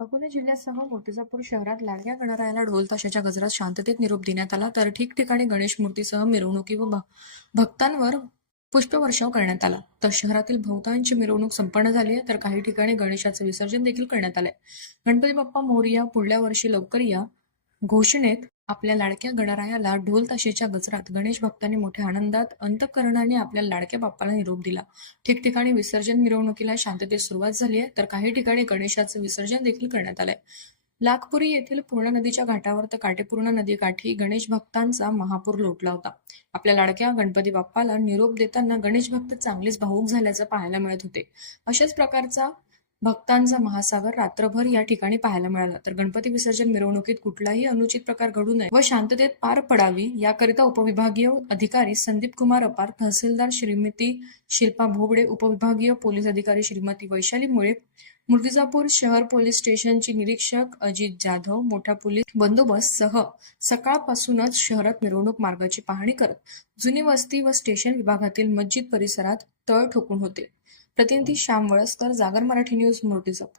अकोला जिल्ह्यासह मूर्तिजापूर शहरात लाडक्या गणरायाला ढोल ताशाच्या गजरात शांततेत निरोप देण्यात आला. तर ठिकठिकाणी गणेश मूर्तीसह मिरवणुकी व भक्तांवर पुष्पवर्षाव करण्यात आला. तर शहरातील बहुतांश मिरवणूक संपन्न झाली आहे. तर काही ठिकाणी गणेशाचं विसर्जन देखील करण्यात आलंय. गणपती बाप्पा मोरया पुढल्या वर्षी लवकर या घोषणेत आपल्या लाडक्या गणरायाला ढोल ताशेच्या गजरात गणेश भक्तांनी मोठ्या आनंदात अंतकरणाने आपल्या लाडक्या बाप्पाला निरोप दिला. ठिकठिकाणी विसर्जन मिरवणुकीला शांततेत सुरुवात झाली आहे तर काही ठिकाणी गणेशाचं विसर्जन देखील करण्यात आलंय. लाखपुरी येथील पूर्णा नदीच्या घाटावर तर काटेपूर्णा नदीकाठी गणेश भक्तांचा महापूर लोटला होता. आपल्या लाडक्या गणपती बाप्पाला निरोप देताना गणेश भक्त चांगलेच भाऊक झाल्याचं पाहायला मिळत होते. अशाच प्रकारचा भक्तांचा महासागर रात्रभर या ठिकाणी पाहायला मिळाला. तर गणपती विसर्जन मिरवणुकीत कुठलाही अनुचित प्रकार घडू नये व शांततेत पार पडावी याकरिता उपविभागीय अधिकारी संदीप कुमार अपार तहसीलदार श्रीमती शिल्पा भोबडे उपविभागीय पोलीस अधिकारी श्रीमती वैशाली मुळे मूर्तिजापूर शहर पोलीस स्टेशनचे निरीक्षक अजित जाधव मोठा पोलीस बंदोबस्त सह सकाळपासूनच शहरात मिरवणूक मार्गाची पाहणी करत जुनी वस्ती व स्टेशन विभागातील मस्जिद परिसरात तळ ठोकून होते. प्रतिनिधी श्याम वळसकर जागर मराठी न्यूज मूर्तिजापूर